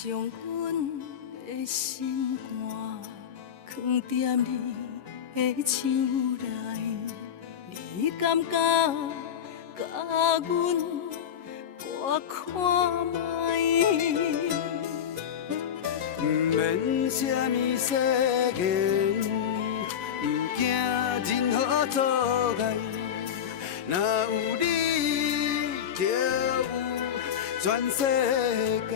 将阮的心肝藏在你的手内，你敢甲阮我看卖？不免什么世间，不惊任何阻碍，若有你，就有全世界。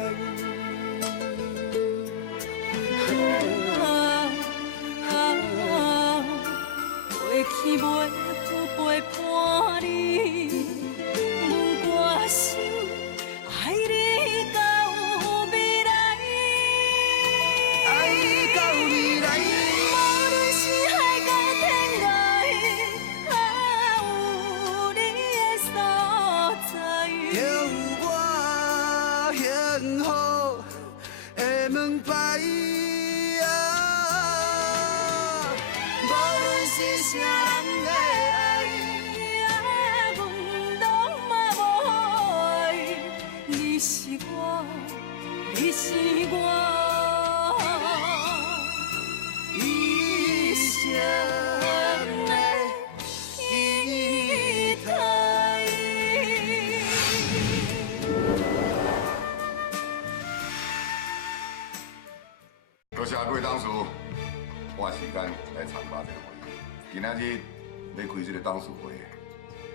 过去袂负陪伴你，阮决心爱你到未来。爱到未来。无论是海角天涯，有你的所在，就有我幸福的门牌。啥人的爱，阮拢嘛无爱，你是我，你是我一生的期待。多谢各位董事，花时间来参加这个会议。今仔日要开这个董事会，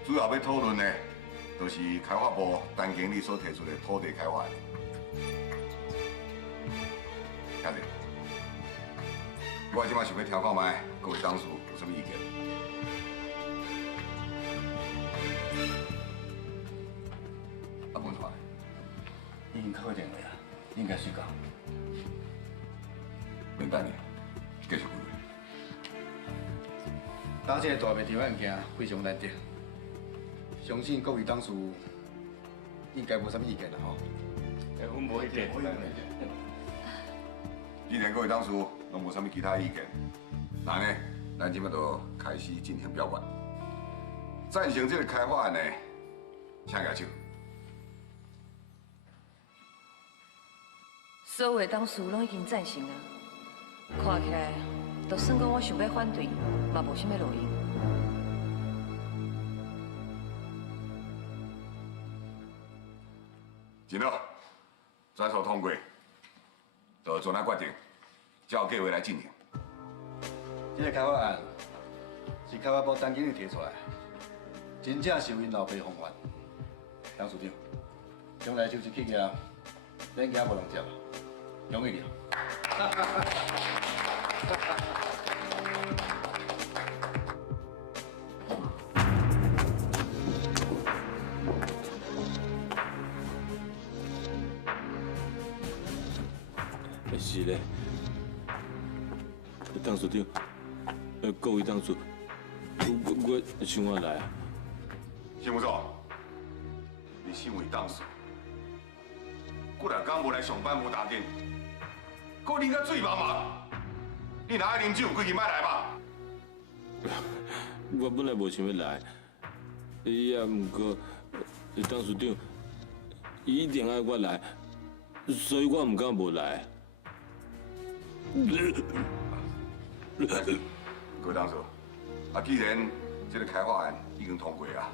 主要要讨论的，就是开发部陈经理所提出的土地开发案。听者，我即摆想要听看卖各位董事有什么意见。啊，文华，已经敲电话啊，应该睡觉。免等你，继续开会。打这个大卖场案件非常难得，相信各位董事应该无啥物意见啦吼。阮无意见。既然各位董事拢无啥物其他意见，那呢，咱即摆就开始进行表决。赞成这个开发案的，请举手。所有的董事拢已经赞成啊，看起来，就算讲我想要反对，嘛无啥物路用。真好，全数通过，就做咱决定，照计划来进行。这个开发案是开发部陈经理提出来，真正是有因老爸方案。董事长，将来就这企业，咱家无人接，容易了。是嘞，董事长，各位董事，我想要来啊。新副总，你身为董事，几日刚无来上班无打紧，搁啉甲醉茫茫，你若爱啉酒，规日莫来吧。我本来无想要来，也毋过董事长，伊一定爱我来，所以我毋敢无来。各位董事，既然这个开发案已经通过啊，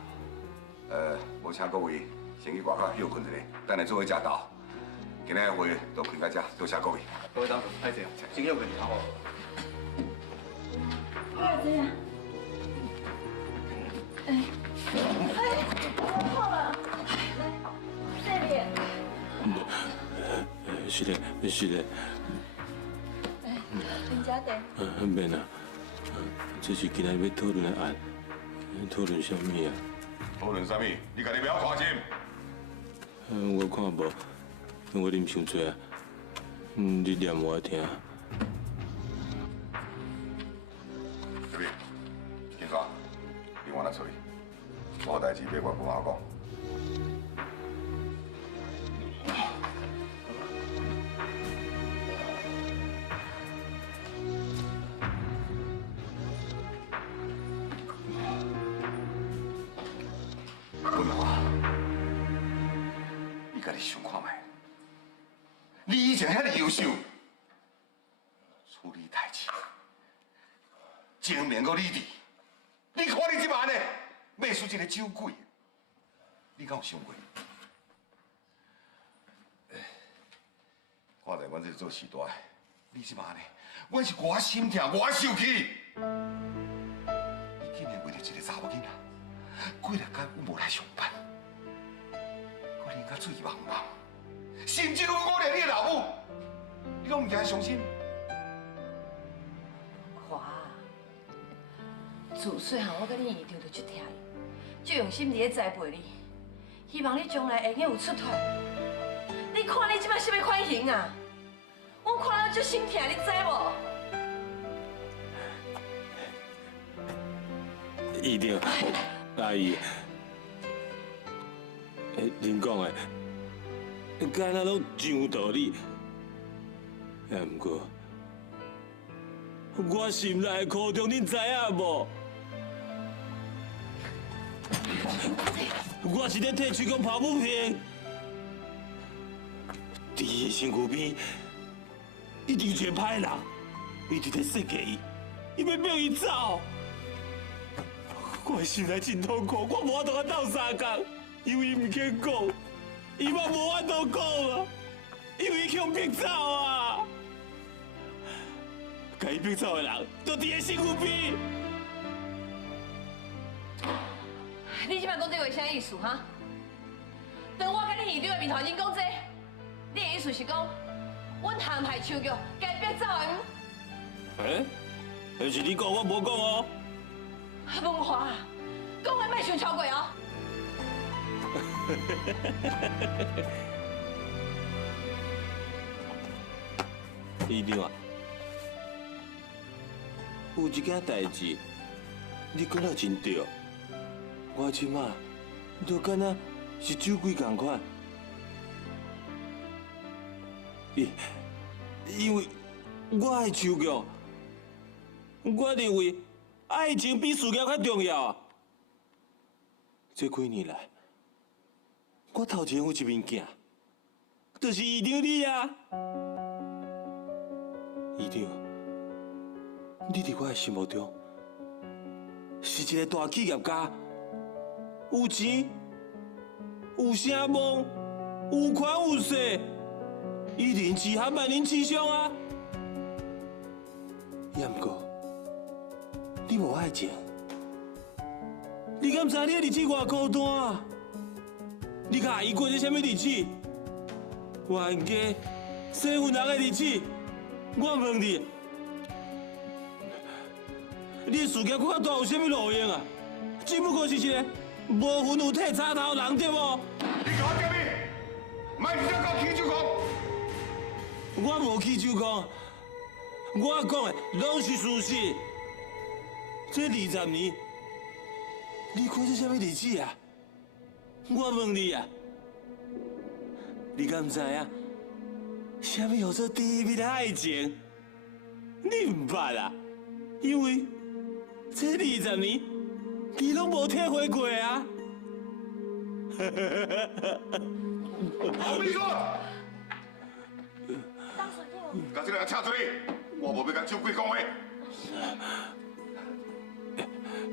我请各位先去外口休困一下，等下做伙食饭。今日的会就开到这，多谢各位。各位董事，歹势，先休困一下好。这样。好了，来，这里。是嘞，是嘞。人家的。免啦，这是今日要讨论的案，讨论什么啊？讨论什么？你家己不要挂心。我看无，我啉伤多啊。你念我听。这边，警察，你往哪处理？我有代志别我不好讲。文华，你家己想看卖？你以前前遐尼优秀，处理代志，前面搁你哩，你看你即摆呢，骂出一个酒鬼，你敢有想过？看在阮这做时代，你即摆呢，阮是我心痛，我受气。你竟然为了一个查某囡仔，几日间无来上班，我啉甲醉茫茫，甚至搁我连你的老母，你拢唔惊伤心？华啊，自细汉我甲你姨丈就足疼你，足用心伫咧栽培你，希望你将来会用有出头。你看你即摆什么款型啊？我看了足心疼，你知无？姨丈，阿姨，恁讲的，敢若拢真有道理。也毋过，我心内的苦衷，恁知影无？我是咧替徐公抱不平，伫伊的身躯边，一定有一个歹人，一直在设计伊，伊要逼伊走。我心内真痛苦，我无法度甲斗相共，因为伊唔肯讲，伊嘛无法度讲啊，因为伊向逼走啊。甲伊逼走的人，都伫伊身躯边。你即摆讲这话啥意思哈？当我甲你姨丈的面头前讲这，你的意思是讲，阮摊牌手脚该逼走的？但是你讲我无讲哦。文华，讲话莫想超过哦。姨丈啊，有一件代志，你讲得真对。我即马就敢若是酒鬼同款，因为我爱手脚，我认为爱情比事业较重要啊。这几年来，我头前有一物件，就是姨丈你啊。姨丈，你伫我的心目中是一个大企业家。有钱，有声望，有权有势，一人之下万人之上啊！也毋过，你无爱情，你敢知你的日子偌孤单啊？你甲阿姨过些什么日子？冤家、生份人的日子，我问你，你的事业搁较大有啥物路用啊？只不过是一个。无分有体插头人对无？你甲我叫咩？莫直接讲起酒讲。我无起酒讲，我讲的拢是事实。这20年，你过这什么日子啊？我问你啊，你敢知影？什么叫做第一笔的爱情？你唔捌啊？因为这20年。你拢无体会过啊！老秘书，把这个人请出来，我无要甲酒鬼讲话。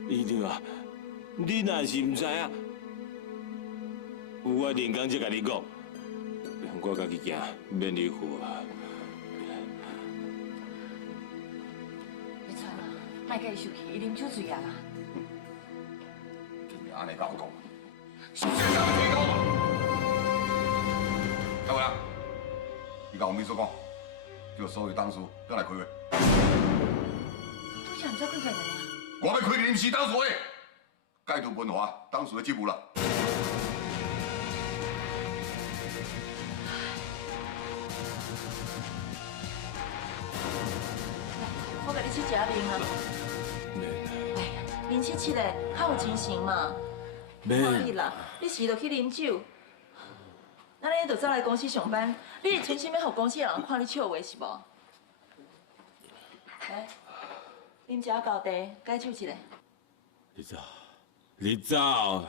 姨丈啊，你若是唔知影，我连讲就甲你讲，我家己行，免你负啊。你错啦，莫甲伊生气，伊啉酒醉啊啦。安尼甲我讲，是谁甲你提供？要不然，你甲我秘书讲，叫所有董事都来开会。拄则毋才开会呢。我要开临时董事会，改读文化董事的职务啦。我甲你去食面啊！哎呀，面切切的，较有精神嘛。可以啦，你是就去啉酒，那你就早来公司上班。你是存心要互公司的人看你笑话是无？来，啉一下高茶，解手一下。你走，你走。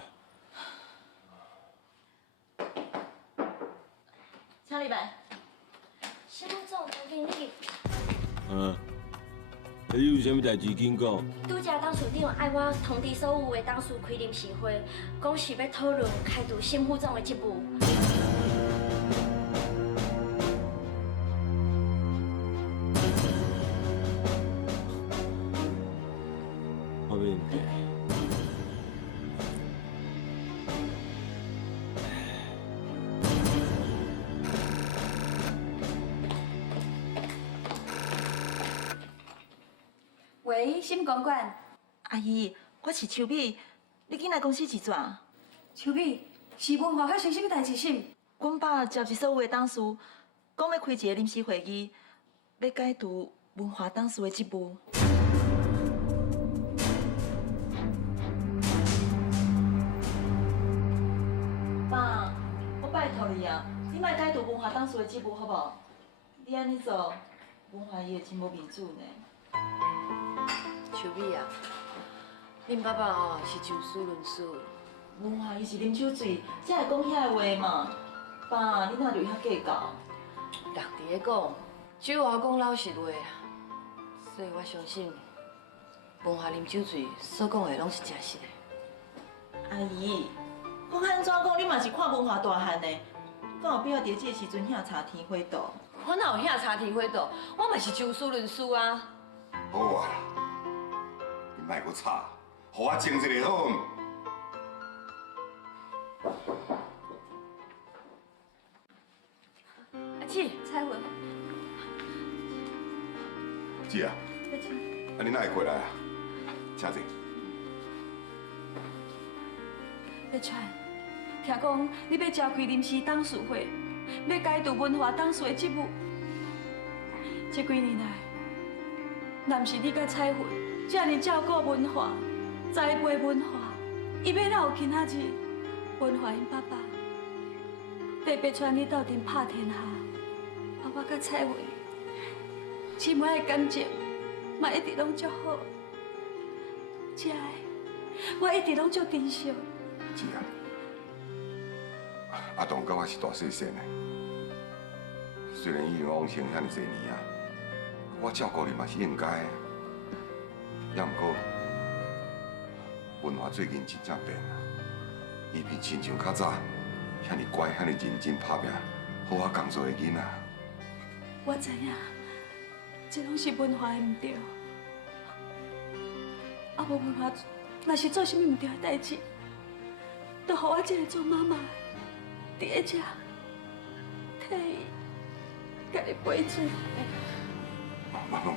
请你来。心目中当经理，你有啥物代志紧讲？拄则董事长爱我通知所有的董事开临时会，讲是要讨论开除新副总的职务。我面对。喂，心公馆，阿姨，我是秋美，你紧来公司一转。秋美，是文化发生什么代志心？阮爸召集所有的董事，讲要开一个临时会议，要解除文化董事的职务。爸，我拜托你啊，你莫解除文化董事的职务，好无？你安尼做，文化伊会真无面子呢。秋美啊，恁爸爸哦是就事论事，文化伊是啉酒醉，才会讲遐个话嘛。爸，你哪就遐计较？人伫咧讲，酒后讲老实话啊，所以我相信文化啉酒醉所讲的拢是真实的。阿姨，我安怎讲，你嘛是看文化大汉的，敢有必要伫这个时阵遐查天火道？我哪有遐查天火道？我嘛是就事论事啊。好啊，你莫搁吵，互我静一下好。阿姊，彩云，姐啊，你哪会过来啊？请坐。要出，听讲你要召开临时董事会，要解除文化董事的职务。这几年来，若不是你甲彩云这样照顾文化、栽培文化，伊要哪有今仔日文化因爸爸特别带你斗阵拍天下，啊，我甲彩云姊妹的感情嘛一直拢足好，这个我一直拢足珍惜。姐啊，阿东甲我是大细声的，虽然伊往生遐尼侪年啊，我照顾你嘛是应该的。也毋过，文化最近真正变啊，伊比亲像较早遐尼乖、遐尼认真拍拼、好好工作的囡仔。我知影，这拢是文化的毋对。啊，无文化若是做啥物毋对的代志，就互我这个做妈妈的，伫遮替伊家己陪水。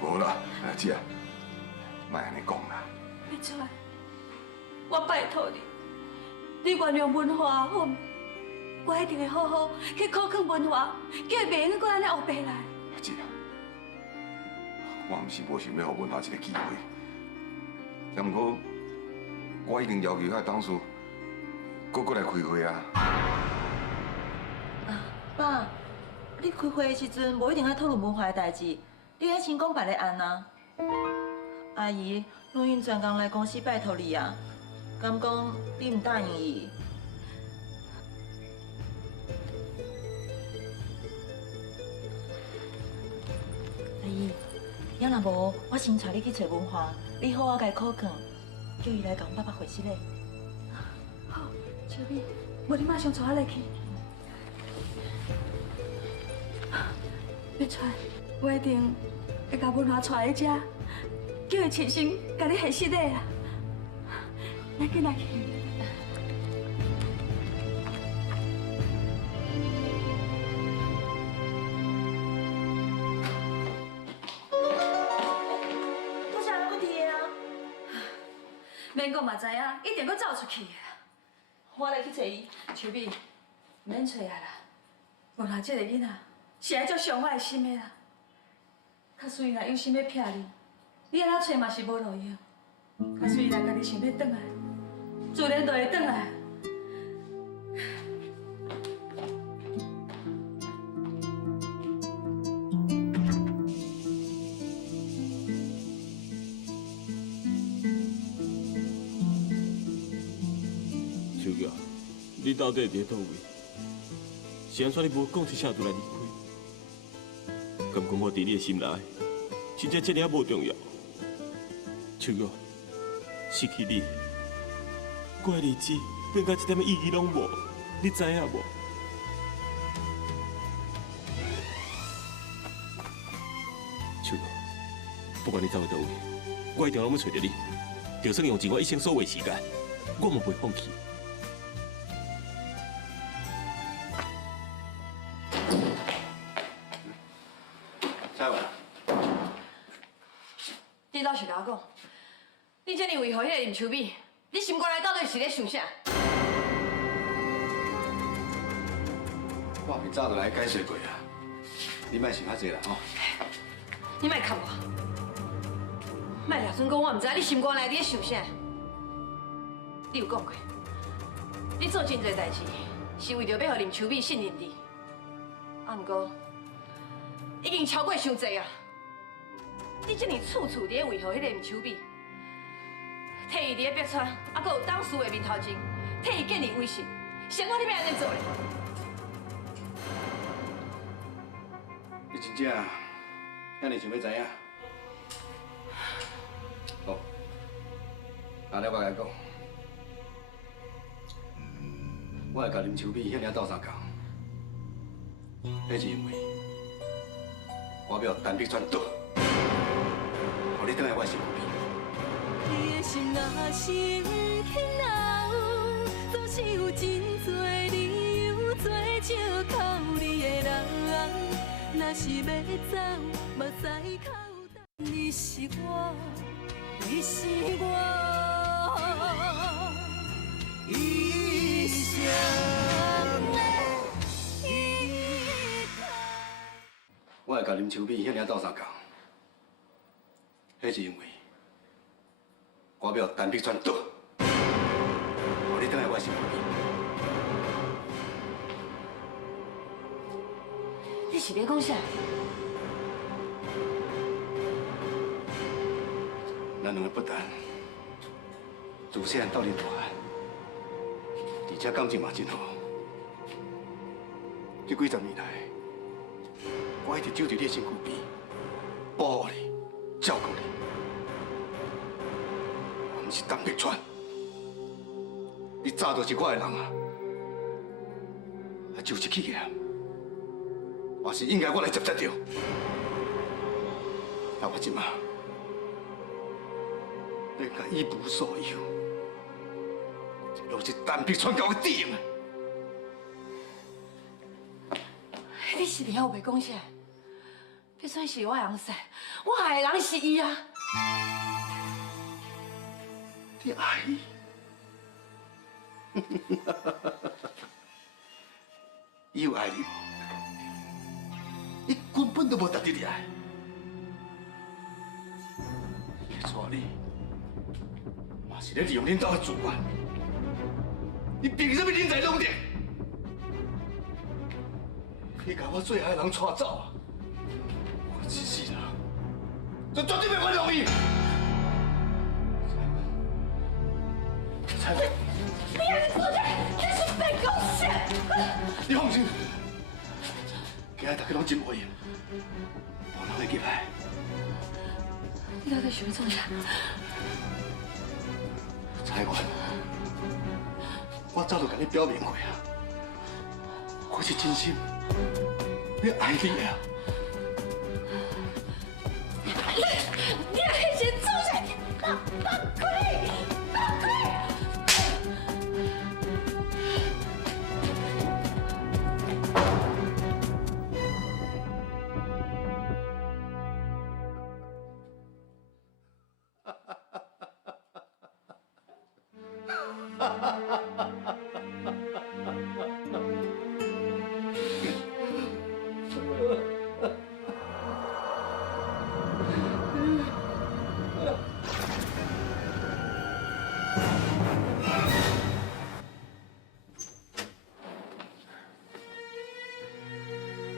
无啦，姐啊，莫安尼讲啦。别出来，我拜托你，你原谅文化好吗？我一定会好好去考考文化，叫伊袂用搁安尼后白来。姐啊，我毋是无想要互文化一个机会，也毋过我已经要求遐董事搁来开会啊。爸，你开会的时阵无一定爱讨论文化的代志，你爱先讲别个案啊。阿姨，陆运专工来公司拜托你啊，敢讲你唔答应伊？阿姨，要若无，我先带你去找文化，你好好甲伊考劝，叫伊来甲阮爸爸会师嘞。好，小美，无你马上带我来去。别出来，我一定会甲文化带来遮，叫伊亲身甲你下失礼啦。来去来去。拄则还搁伫啊？免讲嘛知影，一定搁走出去的。我来去找伊。秋美，免找啊啦。文化这个囡仔是爱足伤我的心的啦。假使伊若有心要骗你，你安怎找嘛是无路用。假使伊若家己想要转来，自然就会转来。秋哥，你到底伫倒位？是安怎你无讲一声就来离开？敢讲我伫你的心内，真正这尔无重要。秋哥，失去你，我的日子变甲一点意义拢无，你知影无？秋哥，不管你走去倒位，我一定拢要找着你。就算用尽我一生所有的时间，我嘛不会放弃。蔡文，你老实甲我讲，你这么为何迄个林秋美，你心肝内到底是咧想啥？我明早就来解说过啊，你莫想遐济啦吼。你莫看我，莫掠准讲我唔知你心肝内你咧想啥。你有讲过，你做真侪代志是为着要互林秋美信任你，啊，不过已经超过伤济啊！你这么处处伫咧维护迄个林秋美，替伊伫咧逼川，啊，搁有董事的面头前，替伊建立威信，谁讲你要安尼做咧？你真正遐尼想要知影？好，安尼我来讲，我会甲林秋美遐尔斗相共，迄是因为我要单逼全倒，互你倒来我身边。你的心若心轻留，总是有真多理由做借口。你的人，若是要走，目屎口干。你是我，你是我，一生的依靠。我会甲林秋美遐尔斗相共，迄是因为我要单逼全倒，互你倒来我身边。你是咧讲啥？咱两个不但自细汉斗阵大汉，而且感情嘛真好。这几十年来，我一直守伫你身躯边，保护你，照顾你。我毋是单逼川，你早就是我的人啊！啊，就这起个，也是应该我来接着着。但我即马要甲一无所有，这都是单逼川教我底用啊！你是了后袂讲啥？必算是我的人婿，我爱的人是伊啊！你爱伊？伊有爱你无？伊根本都无值得你爱。伊娶你，嘛是咧利用恁家的资源。你凭什么人财两得？你把我最爱的人带走啊！我一世人就绝对袂原谅伊。蔡文，你还是出去！你是白讲啥？你放心，今日大家拢真会，我拢会入来。你到底想要做啥？蔡文，我早就甲你表明过啊，我是真心要爱你啊。你还是做啥？放开！放开！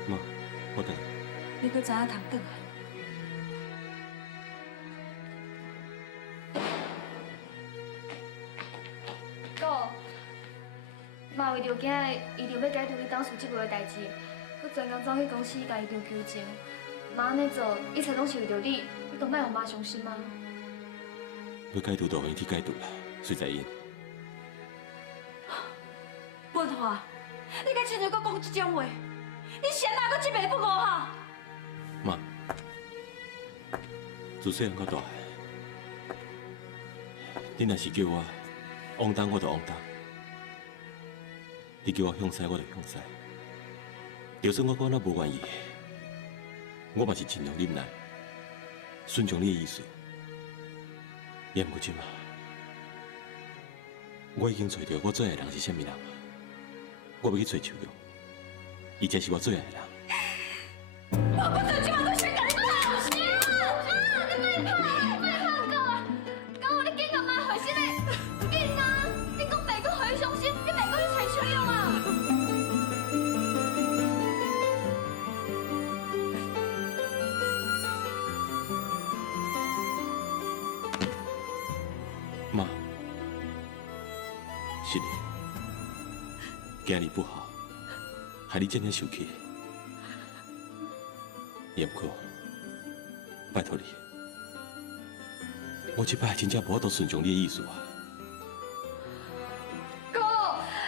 妈，我等。你搁知影通转来？哥，妈为着囝的，伊就要解决伊当初即个的代志，佮专工走去公司甲伊中求情。妈安尼做，一切拢是为着你，你都莫让妈伤心吗？要解除就让伊去解除啦，随在因。文华，你敢真正搁讲这种话？你谁哪搁一辈不五哈？妈，自细汉到大汉，你若是叫我往东，我就往东；你叫我向西，我就向西。就算我讲那无愿意，我嘛是尽量忍耐，顺从你的意思。也毋过即嘛，我已经找到我最爱的人是啥物人，我要去找秋玉，伊才是我最爱的人。我不准今晚都先甲你跑！是啊，你别跑，别跑够啊！够你紧甲妈回心嘞！紧啊！你讲袂阁互伊伤心，你袂阁去找秋玉啊！妈，是你，今日不好，害你这样受气。也不过，拜托你，我这摆真正无法度顺从你的意思啊。哥，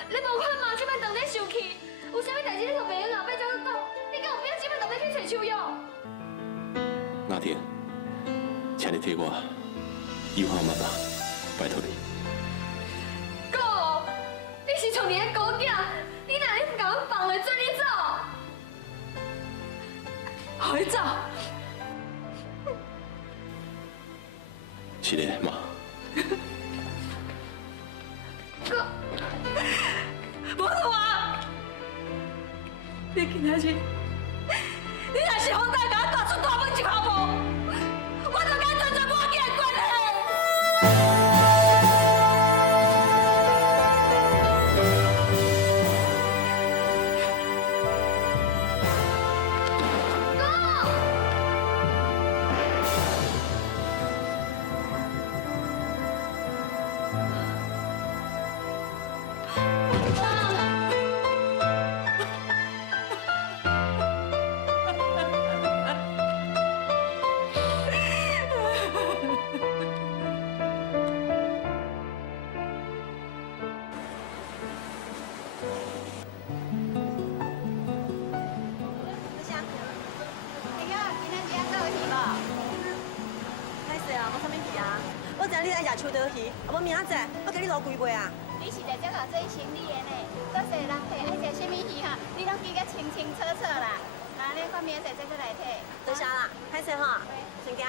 你无看妈这摆当在受气，有啥物代志你同朋友后摆才去讲，你敢有必要这摆当在去找秋玉？阿婷，请你替我以后妈妈，拜托你。哥，你是像你的狗囝，你哪里不甲阮放了，追你走？互伊走。是的，妈。哥，文华，你今仔日，你若是好大甲我大出大门一脚步，我就甲断绝无见的关系。你来食秋刀鱼，啊无明仔载我给你留几尾啊？你是来这个做生理的呢？多谢人体爱食什么鱼哈，你拢记得清清楚楚啦。啊，你看明仔载再过来摕。多谢啦，歹势吼，先行。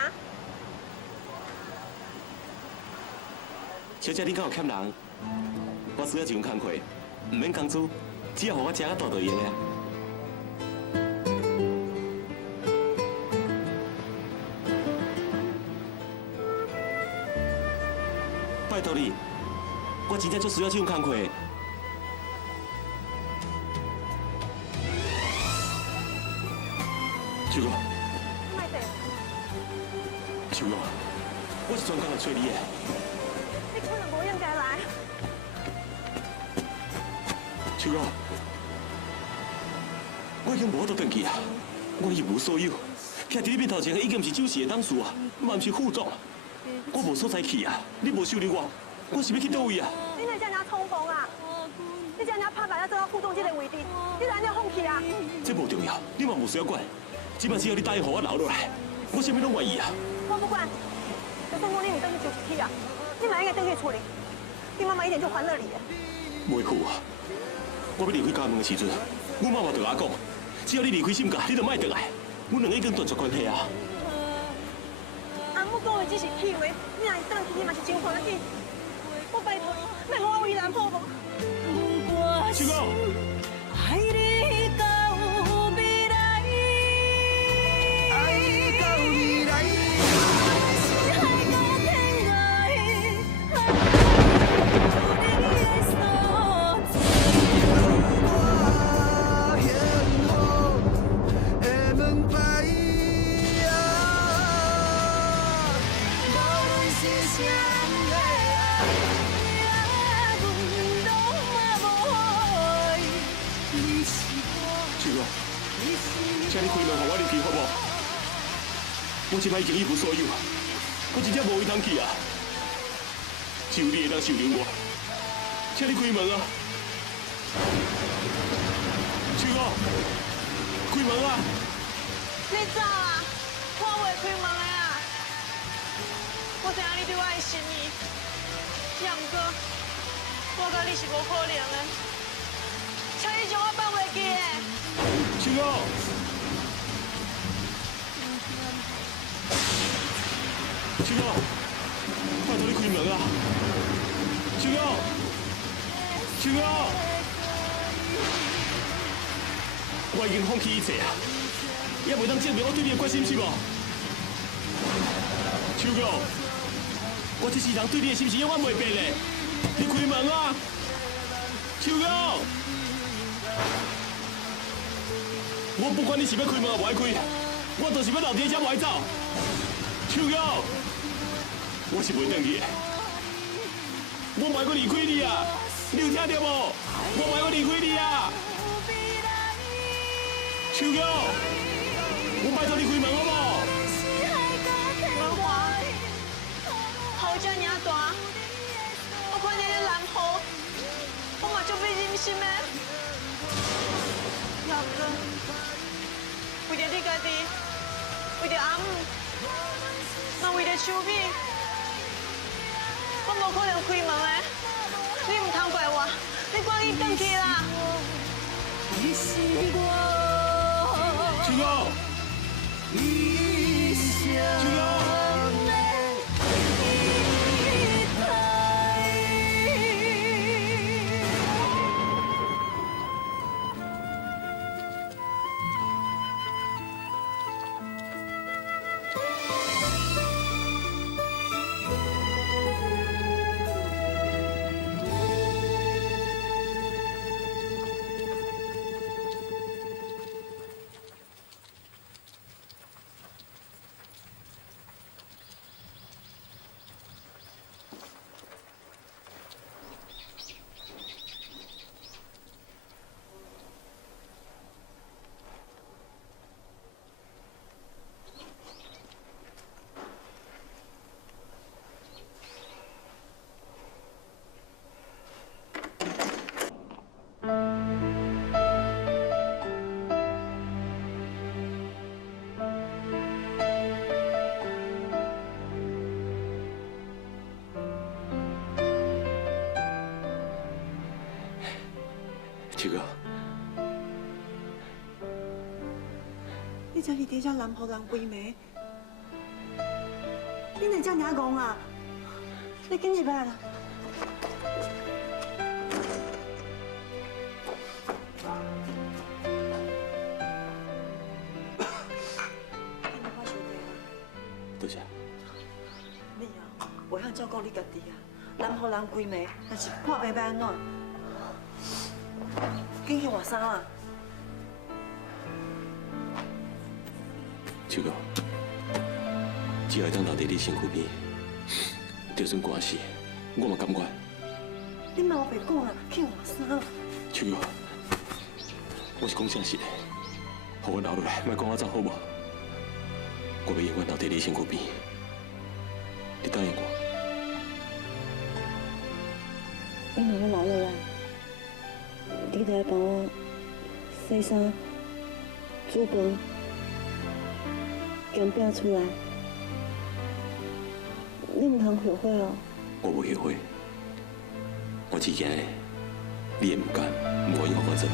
小姐，你敢有欠人？我需要一份工课，唔免工资，只要互我食到大就用啊。拜托你，我真正足需要这份工课。秋哥，秋哥，我是专工来找你的。你可能无应该来。秋哥，我已经无法度回去啊！我一无所有，徛伫你面头前的已经不是酒席的董事啊，嘛不是副总，我无所在去啊！你无收留我是要去倒位啊？你哪只尔冲动啊？你只尔拍板要做到副总这个位置，你哪能放弃啊？这无重要，你嘛无需要管。只嘛只要你答应互我留落来，我啥物拢愿意啊！我不管，就算讲你唔等去就去啊，你嘛应该等去处理。你妈妈一点就还乐你啊。袂去啊！我要离开家门的时阵，我妈妈对我讲，只要你离开心家，你就莫回来。阮两个已经断绝关系啊！阿母讲的只是气话，你若是等去，你嘛是真欢喜。我拜托你，莫互我为难好无？秋哥。爱你到未来，爱你到未来。海角天涯，爱你的所在。我幸福的门牌啊，无论是谁的爱，阮拢嘛无爱。你是我，秋哥，请你开门，互我入去好无？我即摆已经一无所有，我真正无位通去啊！只有你会当收留我，请你开门啊！秋哥，开门啊！你走啊！我袂开门的啊！我知影你对我的心意，也毋过我甲你是无可能的，请你将我放袂记的。秋哥，秋哥，拜托你开门啊！秋哥，秋哥，我已经放弃一切啊！也袂当证明我对你的决心是无？秋哥，我这世人对你的心是永远袂变的。你开门啊！秋哥，我不管你是要开门也无爱开，我就是要留伫遮无爱走。秋哥，我是袂转去的，我袂阁离开你啊！你有听到无？我袂阁离开你啊！秋哥，我拜托你开门好无？文华，雨遮尔大，我看你咧南河，我嘛足费忍心的。也毋过，为着你家己，为着阿母，嘛为着秋美，我无可能开门的。你唔通怪我，你赶紧转去啦！秋哥，秋哥。秋哥，你才是伫遮南湖人规暝，你哪遮尔戆啊？你紧入来啦！多谢。你啊，袂晓照顾你家己啊！南湖人规暝，若是破病要安怎？紧去换衫啊！秋哥，只要当留伫你身躯边，就算寒死，我嘛甘愿。你莫白讲啦，去换衫啦！秋哥，我是讲正实的，互我留落来，莫讲我走好无？我要永远留伫你身躯边，你答应我。你若要留落来，你得帮我洗衫、煮饭，强拼出来。你唔通后悔哦。我无后悔，我只惊你也唔敢，唔愿意互我做。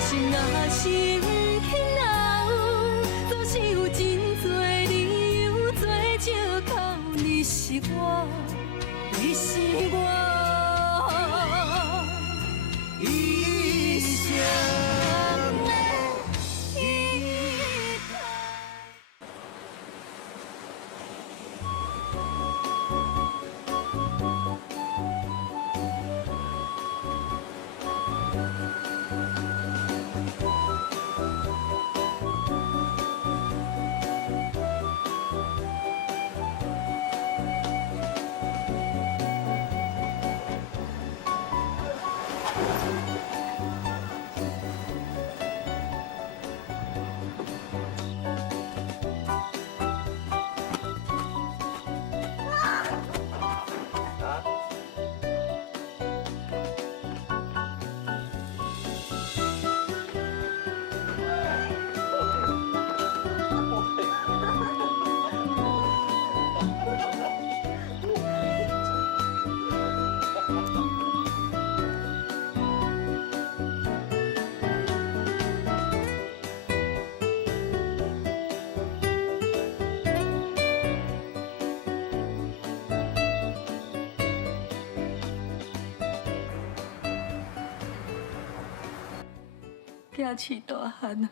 心若是轻留，总是有真多理由做借口。你是我，你是我，一生的依靠。囝饲大汉啊！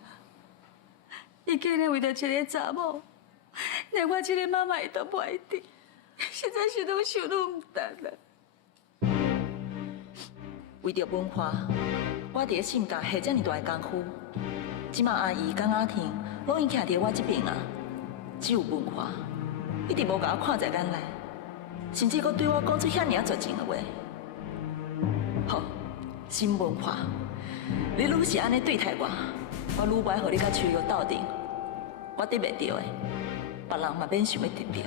伊竟然为着一个查某，连我这个妈妈伊都袂得，实在是愈想愈唔值啊！为着文化，我伫咧性格下遮尔大的功夫，即马阿姨、江阿婷拢已徛伫我这边啊。只有文化，一直无甲我看在眼内，甚至阁对我讲出遐尔绝情的话。好，新文化。 你愈是安尼对待我，我愈不爱互你甲秋瑶斗阵。我得袂到的，别人嘛免想要得到。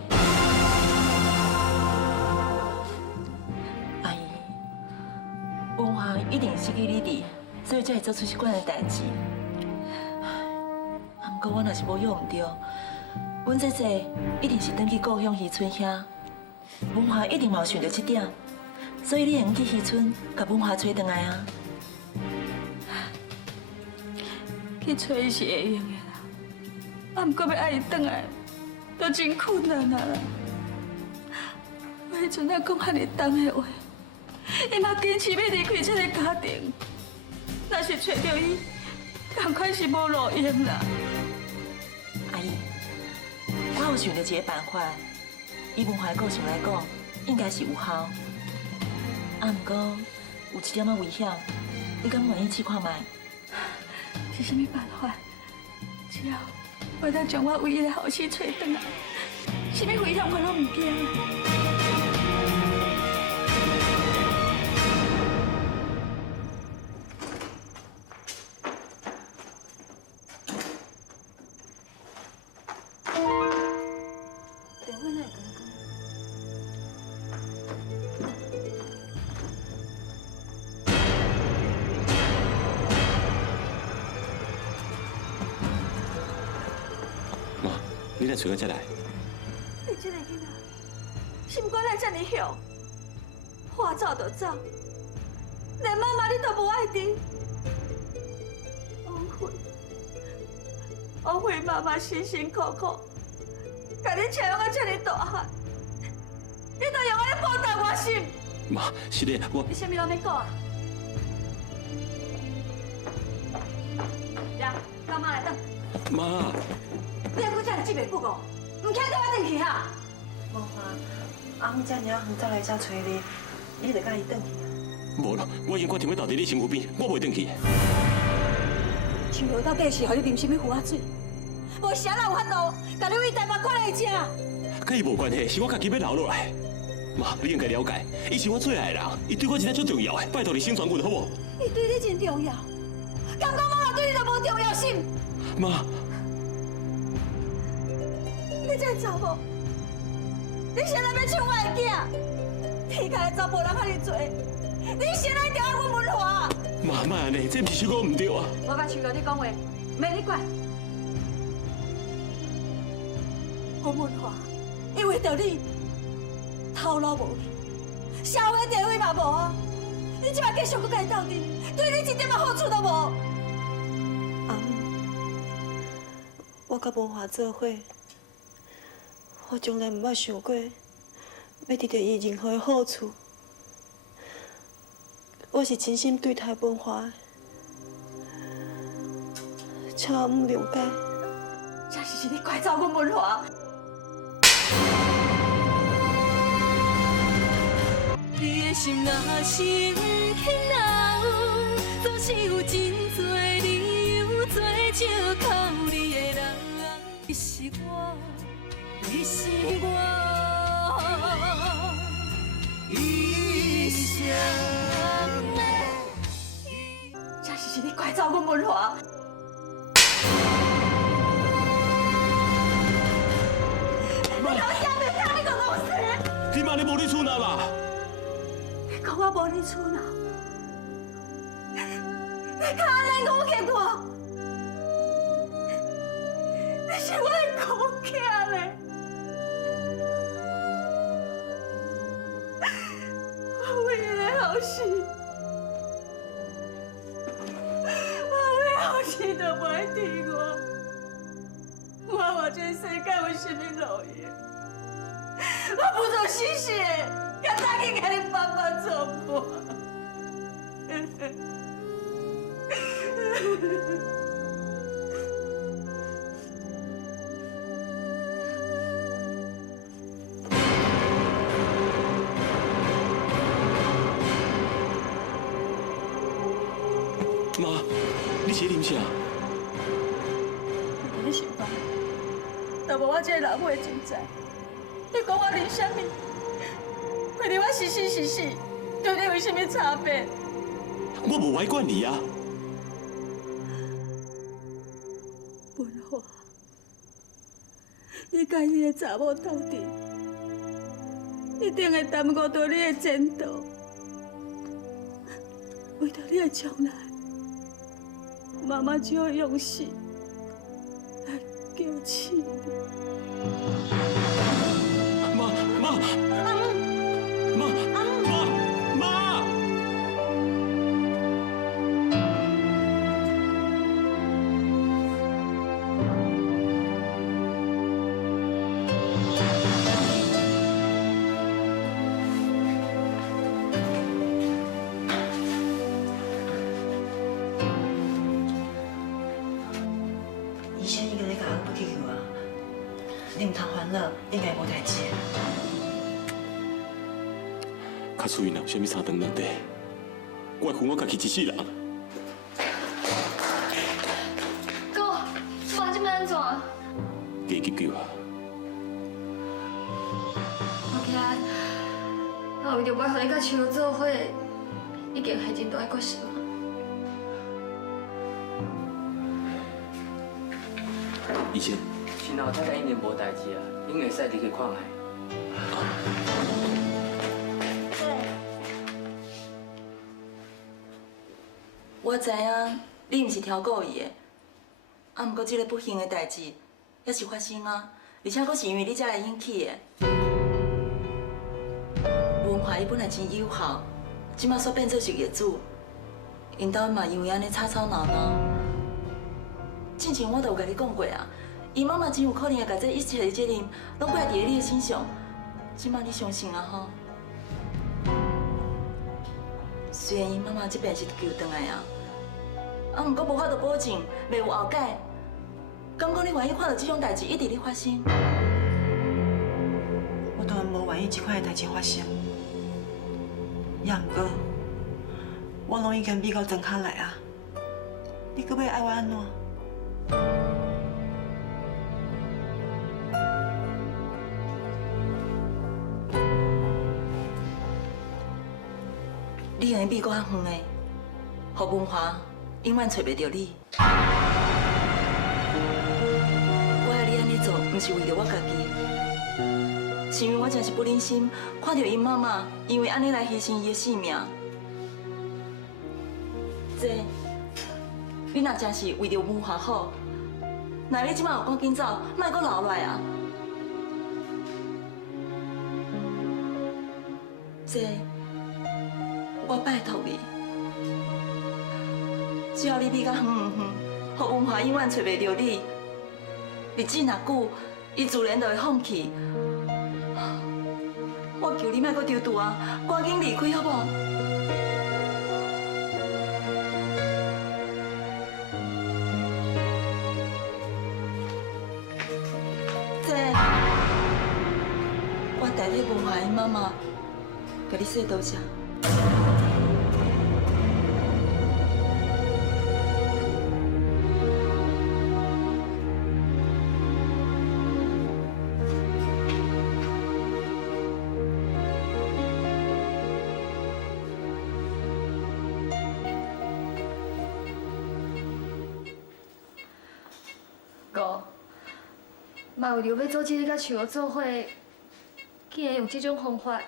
阿姨，文化一定失去你弟，所以才会做出这款的代志。啊，不过我若是无约唔到，阮姐姐一定是返去故乡渔村遐。文化一定嘛有想到这点，所以你会用去渔村，甲文化找回来啊。 去找伊是会用的啦，啊，不过要爱伊转来，都真困难啊啦。我迄阵啊讲遐尼重的话，伊嘛坚持要离开这个家庭。若是找到伊，同款是无路用啦。阿姨，我有想到一个办法，以文化的个性来讲，应该是有效。啊，不过有一点仔危险，你敢愿意试看卖？ 是啥物办法？只要我当将我唯一的后生找回来，啥物危险我拢唔惊。电话哪会讲？ 你来找我才来。你这个囡仔，心肝来这么凶，话走就走，连妈妈你都无爱你。枉费妈妈辛辛苦苦，把你饲养到这么大汉，你都用安尼报答我心。妈，是的，我。你啥物拢要讲啊？呀，干妈来等。妈。 你还搁这样记袂久哦？唔起带我转去哈！无花，阿姆遮尔远走来遮找你，你就甲伊转去啊？无咯，我已经决定要倒伫你身躯边，我袂转去。秋瑶到底是互你啉什么胡仔水？无啥人有法度，甲你为台北赶来遮。甲伊无关系，是我家己要留落来。妈，你应该了解，伊是我最爱的人，伊对我真正足重要的，拜托你先传阮好无？伊对你真重要，敢讲妈妈对你就无重要性？妈。 你这个查某，你现在要抢我的囝，天下的查甫人遐尼多，你现在一定爱阮文华。妈妈安尼，这不是我唔对啊！我甲秋瑶你讲话，免你管。阮文华，因为着你，头路无去，社会地位嘛无啊，你即摆继续搁甲伊斗阵，对你一点仔好处都无。阿姆，我甲文华做伙。 我从来毋捌想过要得到伊任何的好处。我是真心对待文华的，请阿姆谅解。这是你拐走阮文华。你的心若是不肯留，总是有真多理由做借口。你的人，你是我。 你是我一生的是你拐走阮文华。妈，你下面看你个老师！你妈你无你厝哪吧？你讲我无你厝哪？你敢安尼误解我？你是我的顾囝嘞！我唯一的后事，我唯一后事都袂听我。我这世界有啥物路用？我不做死死的，敢早去甲你爸爸做伴。妈，你是啉啥？你想法，若无我这个老母的存在，你讲我啉啥物？为了我是死是死，对你有啥物差别？我无爱管你啊！文华，你甲迄个查某斗阵，一定会耽误到你的前途。为着你的将来，妈妈只好用死来救起你。妈！医生已经咧甲我不去救啊，你唔通烦恼，应该无代志。卡厝里若有啥物三长两短，我会负我家己一世人。哥，我这要安怎？加急救啊！我惊，我为着要互你甲树做伙，已经下真大的决心了。医生，亲后太太应该无代志啊，恁会使入去看下。我知影你毋是挑故意的，啊，毋过这个不幸的代志也是发生啊，而且佫是因为你才来引起的。文华伊本来真友好，即马煞变做是业主，因兜嘛因为安尼吵吵闹闹。之前我都有甲你讲过啊，伊妈妈真有可能会把这一切的责任拢怪伫咧你的身上。即马你相信啊吼？虽然伊妈妈这边是救回来啊。啊，毋过无法度保证袂有后改。敢讲你愿意看到这种代志一直咧发生？我当然无愿意这款的代志发生。也毋过，我拢已经比到庄脚来啊，你搁要爱我安怎？你用美国较远的，互文华永远找袂到你。我要你安尼做，毋是为着我家己，是因为我真是不忍心看到因妈妈因为安尼来牺牲伊的性命。这，你若真是为着文华好，那你即摆有赶紧走，莫阁留落啊！这，我拜托你。只要你比较远，互文华永远找袂到你，日子若久，伊自然就会放弃。我求你莫阁丢度啊，赶紧离开好不好？这，我代替文华因妈妈，甲你说多谢。哥，嘛为着要阻止你甲树瑶做伙，竟然用这种方法。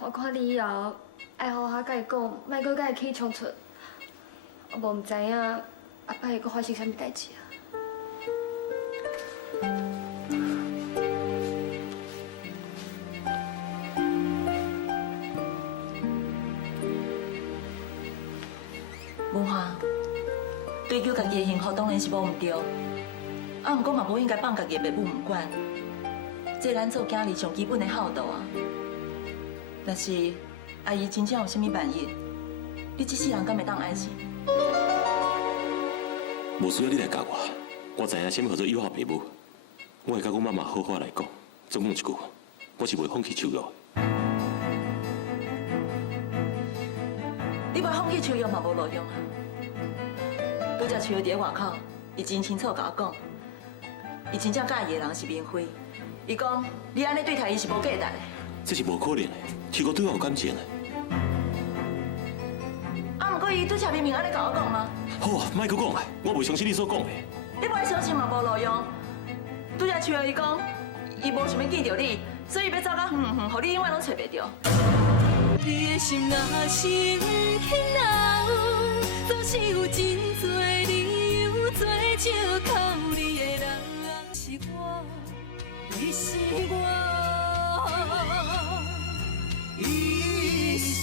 我看你以后爱好好甲伊讲，莫搁甲伊起冲突。我无唔知影后摆会搁发生啥物代志啊。文华，追求家己的幸福当然是无唔对，啊，毋过嘛无应该放家己的爸母唔管，这咱做囝儿上基本的孝道啊。但是阿姨真正有啥物万一，你这世人敢会当爱心？无需要你来教我知影啥物叫做友好爸母。我会甲阮妈妈好好来讲。总讲一句，我是袂放弃手药的。你袂放弃手药嘛无路用啊！拄则手药伫咧外口，伊真清楚甲我讲，伊真正介意的人是明辉。伊讲你安尼对待伊是无价值的。这是无可能的，手药对我有感情的。啊，毋过伊拄则明明安尼甲我讲吗？好啊，莫搁讲啊！我袂相信你所讲的。你袂相信嘛无路用。拄则手药伊讲，伊无想要见到你，所以要走到远远，互你永远拢找袂到。你的心若是不肯留，总是有真多理由做借口。你的人是我，你是我，一生。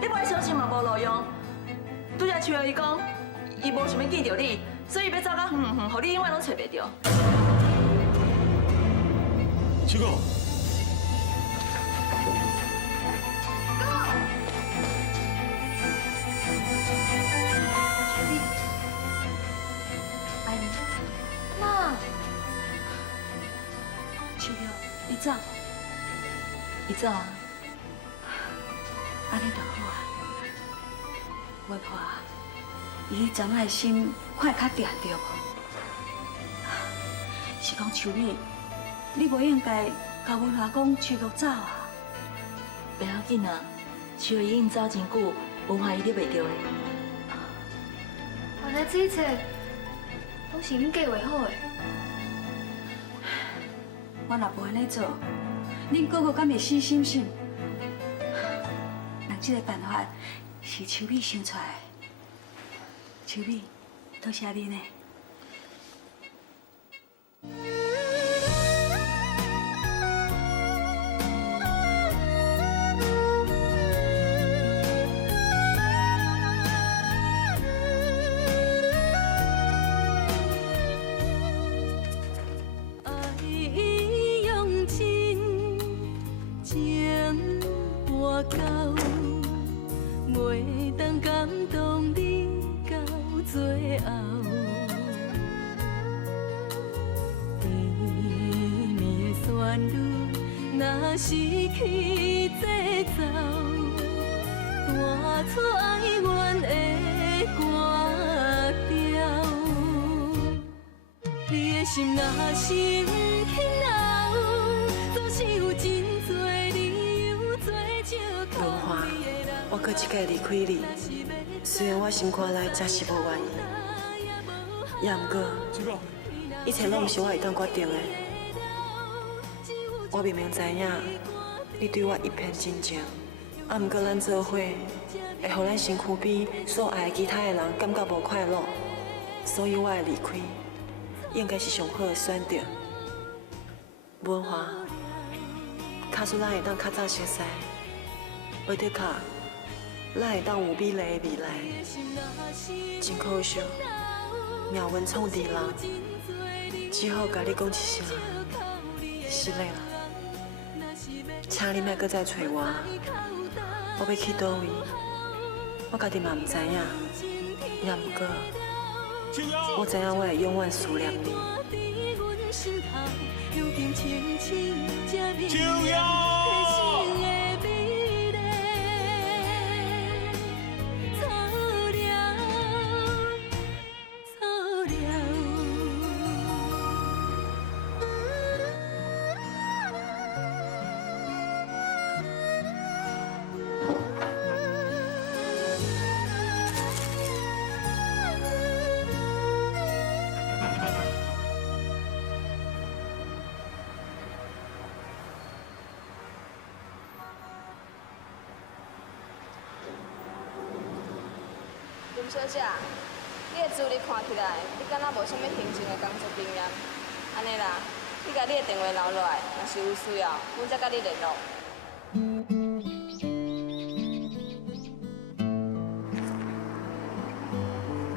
你袂相信嘛无路用。拄则手药伊讲，伊无想要见到你，所以要走到远远，互你永远拢找袂到。手哥。伊走，伊走啊！安尼就好啊。外婆啊，伊迄阵仔的心看会较定对无？是讲秋美，你无应该甲文华讲秋玉走啊。袂要紧啊，秋已经走真久，文化伊得袂着的。原来这一切都是恁计划好的。我若无安尼做，恁哥哥敢会死心心？人这个办法是秋美想出来的。秋美，多谢你呢。失去节奏，弹出哀怨的歌调。你的心若是不肯留，总是有真多理由做借口。文华，我搁一届离开你，虽然我心肝内真是无愿意，也毋过，一切拢毋是我会当决定的。我明明知影你对我一片真情，啊，毋过咱做伙会互咱身躯边所爱的其他的人感觉无快乐，所以我的离开应该是上好的选择。文华，假使咱会当较早熟悉，为得卡，咱会当有美丽的未来。真可惜，命运创治人，只好甲你讲一声，失礼啦。请你莫搁再找我，我要去倒位，我家己嘛毋知影，也毋过，我知影我会永远思念你。秋瑶。林小姐，你的资历看起来，你敢若无啥物行政的工作经验。安尼啦，你甲你的电话留落来，若是有需要，阮再甲你联络。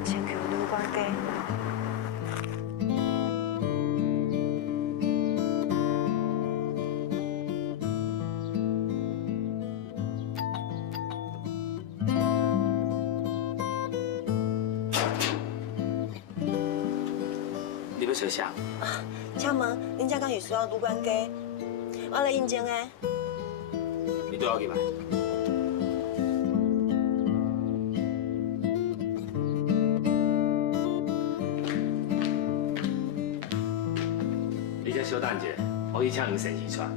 请求女管家。你要找啥？请问，恁遮敢有需要女管家？我来应征的。你对我去吧。你先稍等一下，我去请两先生出来。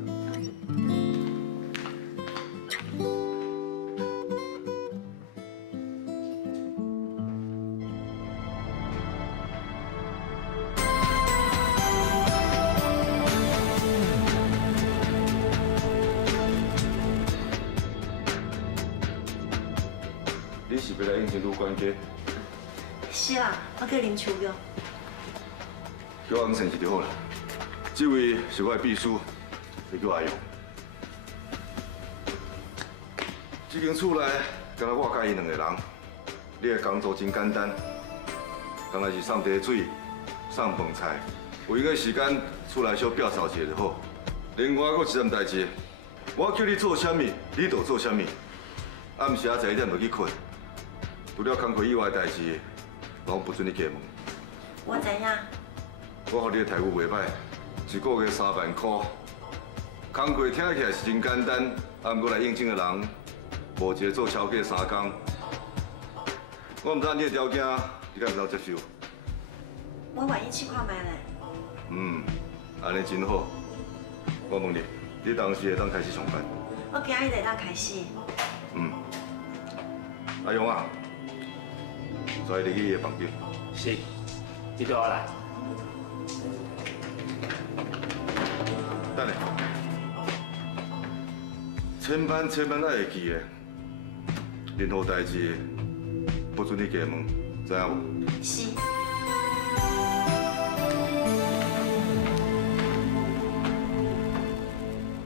你是要来应征女管家？是啦，我叫林秋玉。叫我黄先生就好啦。这位是我的秘书，你叫阿勇。这间厝内，敢若我甲伊两个人。你的工作真简单，刚才是送茶水、送饭菜，有闲个时间厝内小表扫一下就好。另外，还一件代志，我叫你做啥物，你就做啥物。暗时11点就去困。除了工课以外的代志，拢不准你加问。我知影。我予你的待遇袂歹，一个月3万块。工课听起来是真简单，啊，不过来应征的人，无一个做超过3工。我唔知你的条件，你敢会当接受？我愿意试看卖咧。安尼真好。我问你，你当时会当开始上班？我今日就当开始。阿勇啊，带你去伊的房间。是，你对我来。等下，千万要会记的，任何代志不准你加问，知影无？是。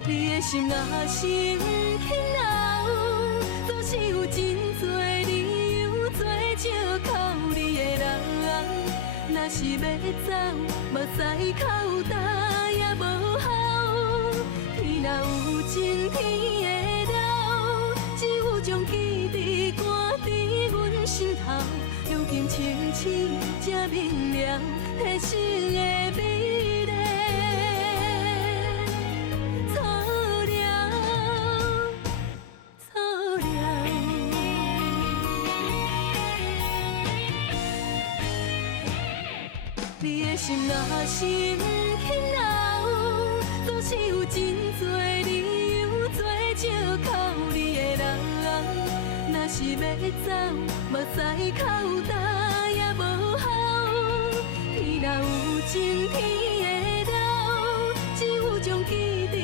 你的心若是不肯留，总是有真多理由做借口你的人。若是要走，目屎口干也无效。天若有情，天会了，只有将记忆赶伫阮心头。如今清醒才明了，体生的美丽。你的心若是不肯留，总是有真多理由做借口你的人。若是要走，目屎口干也无效。天若有情，天会了，只有将记忆